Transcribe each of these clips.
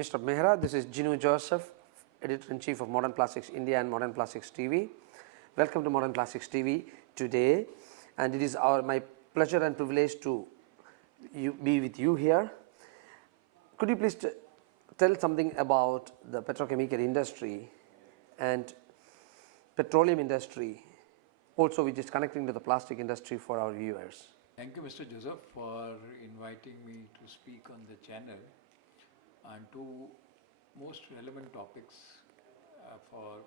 Mr. Mehra. This is Ginu Joseph, Editor-in-Chief of Modern Plastics India and Modern Plastics TV. Welcome to Modern Plastics TV today, and it is my pleasure and privilege to be with you here. Could you please tell something about the petrochemical industry and petroleum industry, also which is connecting to the plastic industry for our viewers? Thank you, Mr. Joseph, for inviting me to speak on the channel and two most relevant topics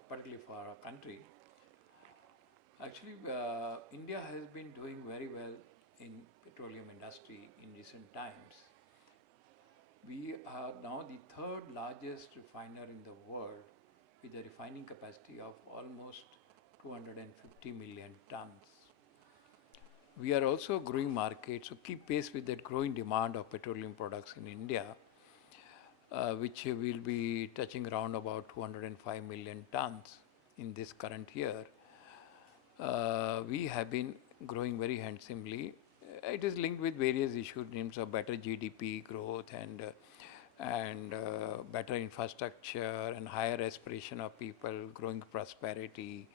particularly for our country. Actually, India has been doing very well in petroleum industry in recent times. We are now the third largest refiner in the world with a refining capacity of almost 250 million tons. We are also a growing market, so keep pace with that growing demand of petroleum products in India, which will be touching around about 205 million tons in this current year. We have been growing very handsomely. It is linked with various issues in terms of better GDP growth and better infrastructure and higher aspiration of people, growing prosperity,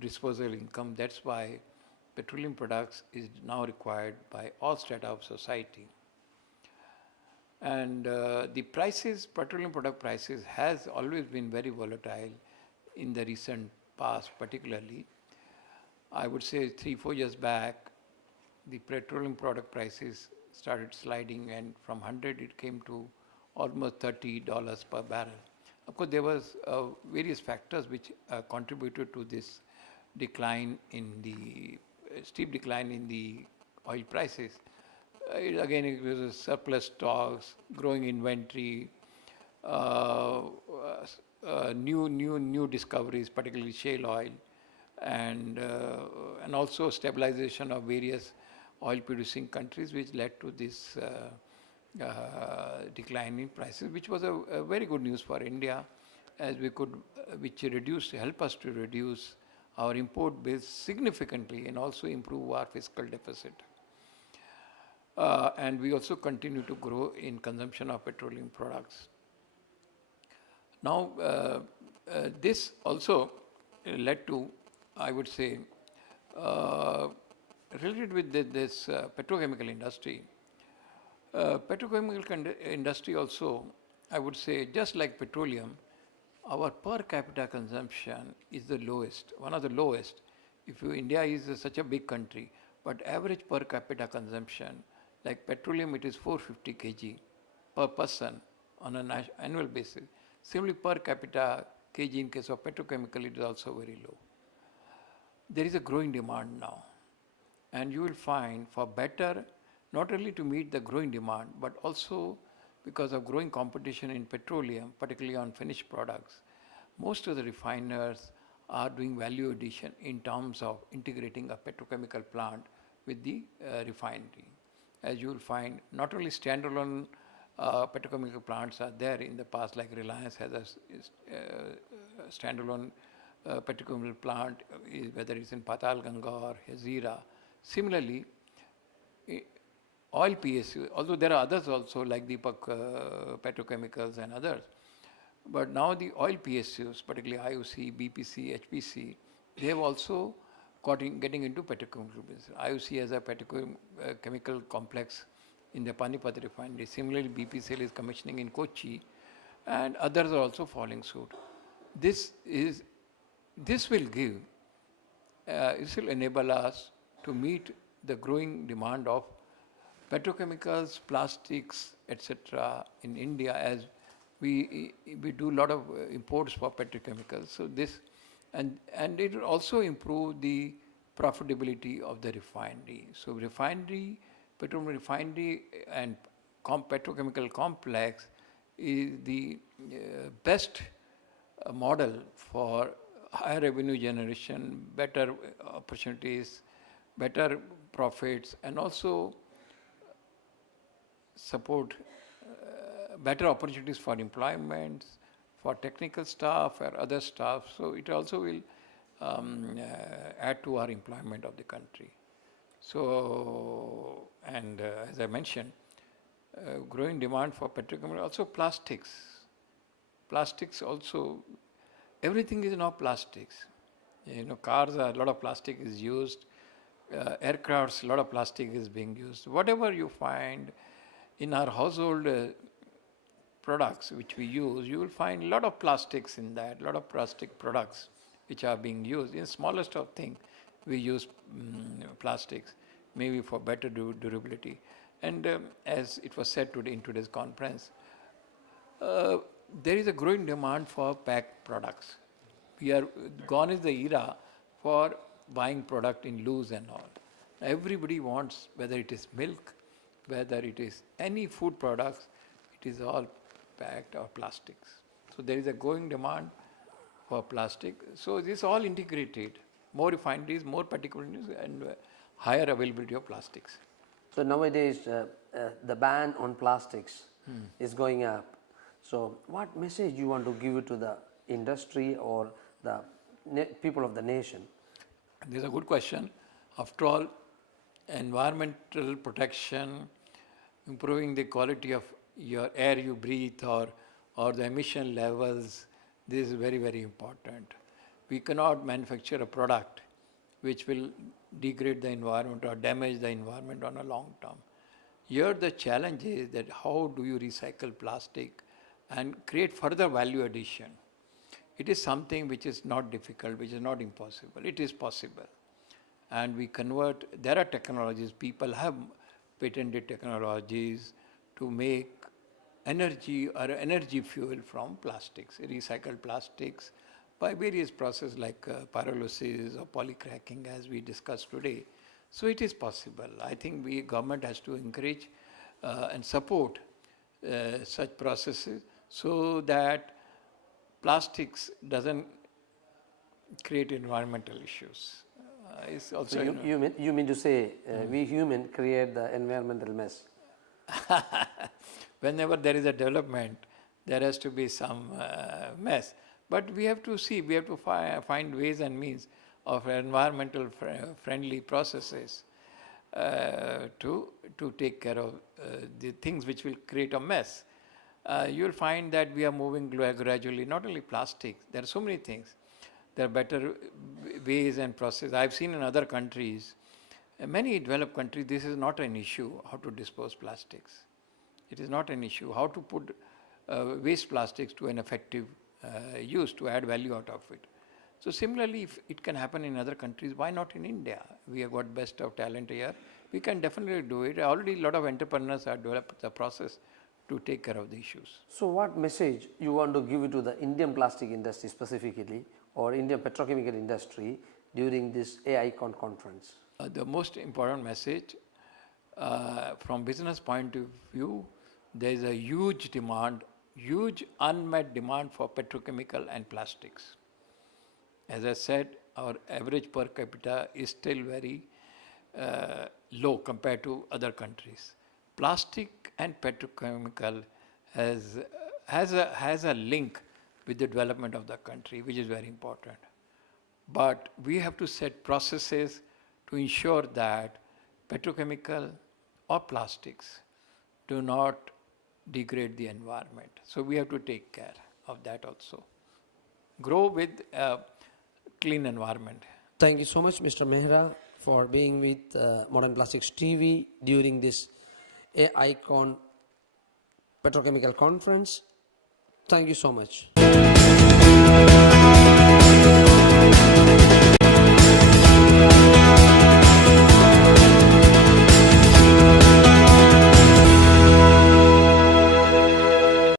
disposable income. That's why petroleum products is now required by all strata of society. And the prices, petroleum product prices, has always been very volatile in the recent past. Particularly, I would say 3-4 years back, the petroleum product prices started sliding, and from 100 it came to almost $30 per barrel. Of course, there was various factors which contributed to this decline in the steep decline in the oil prices. Again, it was surplus stocks, growing inventory, new discoveries, particularly shale oil, and also stabilization of various oil-producing countries, which led to this decline in prices, which was a very good news for India, as we could, help us to reduce our import base significantly and also improve our fiscal deficit. And we also continue to grow in consumption of petroleum products. Now, this also led to, I would say, related with this petrochemical industry. Petrochemical industry also, I would say, just like petroleum, our per capita consumption is the lowest, one of the lowest. India is such a big country, but average per capita consumption, like petroleum, it is 450 kg per person on an annual basis. Similarly, per capita kg in case of petrochemical, it is also very low. There is a growing demand now, and you will find for better, not only to meet the growing demand, but also because of growing competition in petroleum, particularly on finished products, most of the refiners are doing value addition in terms of integrating a petrochemical plant with the refinery. As you will find, not only standalone petrochemical plants are there in the past, like Reliance has a standalone petrochemical plant, whether it's in Patalganga or Hazira. Similarly, oil PSU, although there are others also like Deepak Petrochemicals and others, but now the oil PSUs, particularly IOC, BPC, HPC, they have also getting into petrochemical business. IOC has a petrochemical complex in the Panipat refinery. Similarly, BPCL is commissioning in Kochi, and others are also following suit. This will enable us to meet the growing demand of petrochemicals, plastics, etc. in India, as we do a lot of imports for petrochemicals. So this, and it will also improve the profitability of the refinery. So refinery, petroleum refinery and petrochemical complex is the best model for higher revenue generation, better opportunities, better profits, and also support better opportunities for employment, for technical staff or other staff. So it also will add to our employment of the country. So, and as I mentioned, growing demand for petrochemical, also plastics. Plastics also, everything is now plastics. You know, cars, a lot of plastic is used. Aircrafts, a lot of plastic is being used. Whatever you find in our household products which we use, you will find a lot of plastics in that, a lot of plastic products which are being used. In smallest of things, we use plastics, maybe for better durability. And as it was said today in today's conference, there is a growing demand for packed products. Gone is the era for buying product in loose and all. Everybody wants, whether it is milk, whether it is any food products, it is all packed or plastics. So there is a growing demand for plastic. So this is all integrated. More refineries, more particulars, and higher availability of plastics. So nowadays the ban on plastics is going up. So what message you want to give to the industry or the people of the nation? This is a good question. After all, environmental protection, improving the quality of your air you breathe or the emission levels, this is very, very important. We cannot manufacture a product which will degrade the environment or damage the environment on a long term. Here the challenge is that how do you recycle plastic and create further value addition. It is something which is not difficult, which is not impossible. It is possible. And we convert, there are technologies, people have patented technologies to make energy or energy fuel from plastics, recycled plastics by various processes like pyrolysis or polycracking as we discussed today. So it is possible. I think government has to encourage and support such processes so that plastics doesn't create environmental issues. It's also So you mean to say we human create the environmental mess? Whenever there is a development, there has to be some mess. But we have to see, we have to find ways and means of environmental friendly processes to take care of the things which will create a mess. You will find that we are moving gradually, not only plastics, there are so many things. There are better ways and processes. I've seen in other countries, many developed countries, this is not an issue, how to dispose plastics. It is not an issue, how to put waste plastics to an effective use, to add value out of it. So similarly, if it can happen in other countries, why not in India? We have got best of talent here. We can definitely do it. Already a lot of entrepreneurs have developed the process to take care of the issues. So what message you want to give to the Indian plastic industry specifically or Indian petrochemical industry during this AICON conference? The most important message from business point of view, there is a huge demand, huge unmet demand for petrochemical and plastics. As I said, our average per capita is still very low compared to other countries. Plastic and petrochemical has a link with the development of the country, which is very important. But we have to set processes to ensure that petrochemical or plastics do not degrade the environment. So we have to take care of that also. Grow with a clean environment. Thank you so much, Mr. Mehra, for being with Modern Plastics TV during this AICON Petrochemical Conference. Thank you so much.